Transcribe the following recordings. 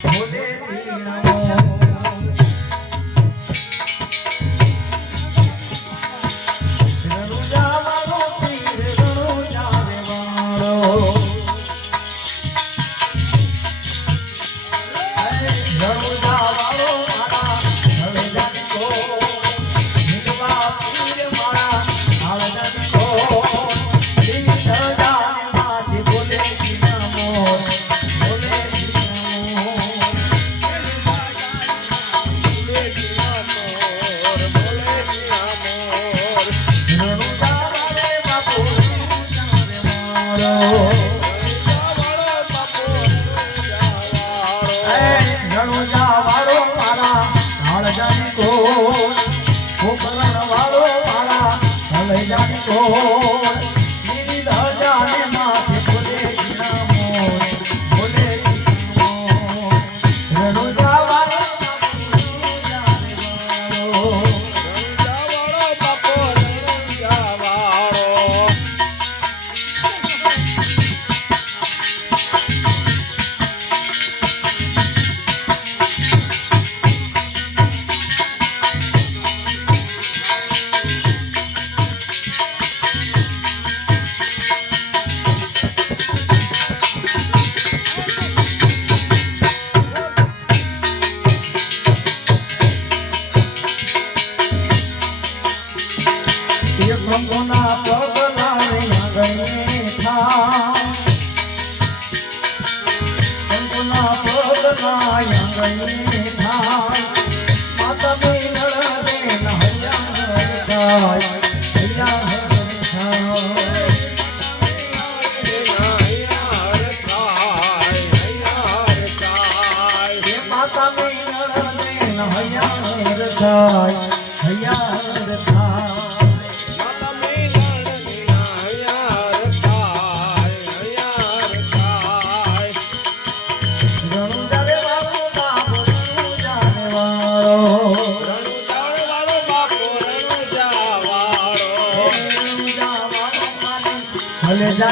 ભોલે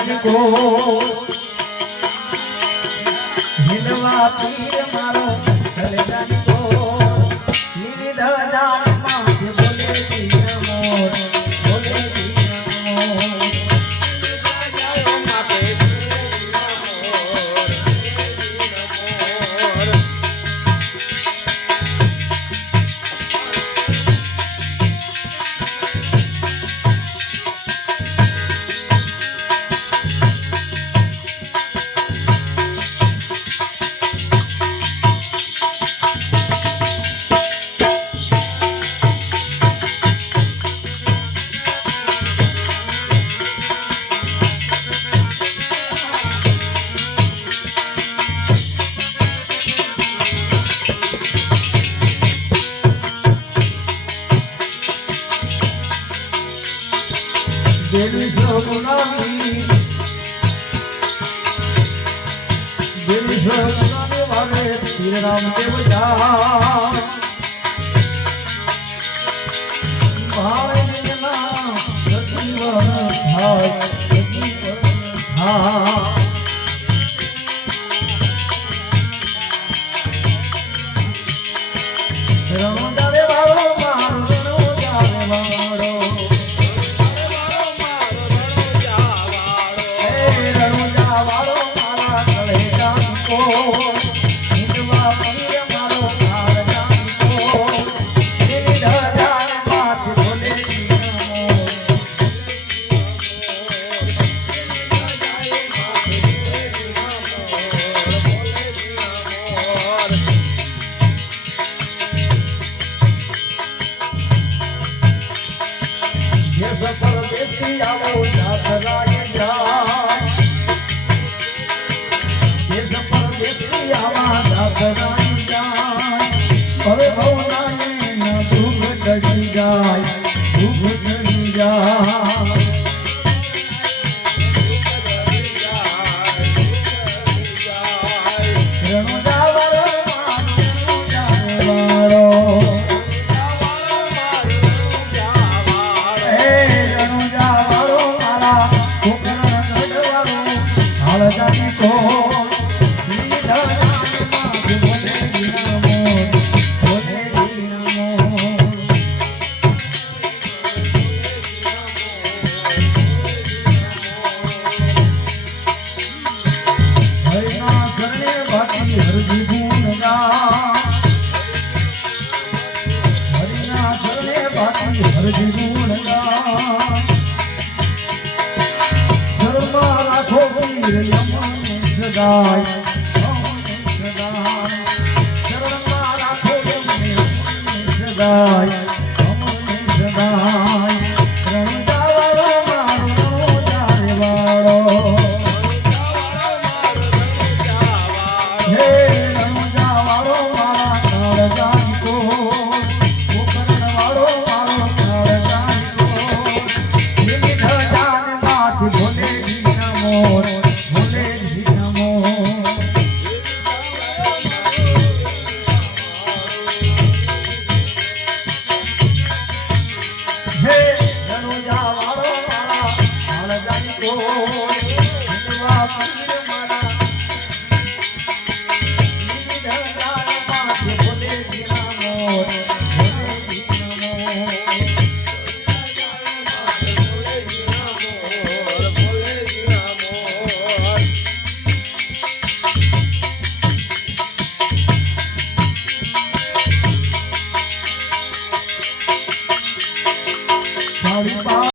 નમો हिनवा पीर मारो चले जानी को निर्धजा माथे बोले दिया मोर बोले दिया मोर जायो माथे दिल जोगुनाने वाले श्री राम देव जा भाई जना सजीवन भाई हाँ परदेसी आओ जात राय जा, ये परदेसी હરજી ગુણ ગા હરિના ચરણે બાકી હરજી ગુણ ગા ધર્મા રાખો વીર યમને સદાય ચરણમાં રાખો યમને સદાય અમને સદાય રણજાવાળો મારો ચારેવાળો હે રણજાવાળો મારા કાળજાની કો કરણવાળો મારો કાળજાની કો એની ધજાને માથી ભોલેજી નમો ભોલેજી નમો હે રણજાવાળો મારા કાળજાની કો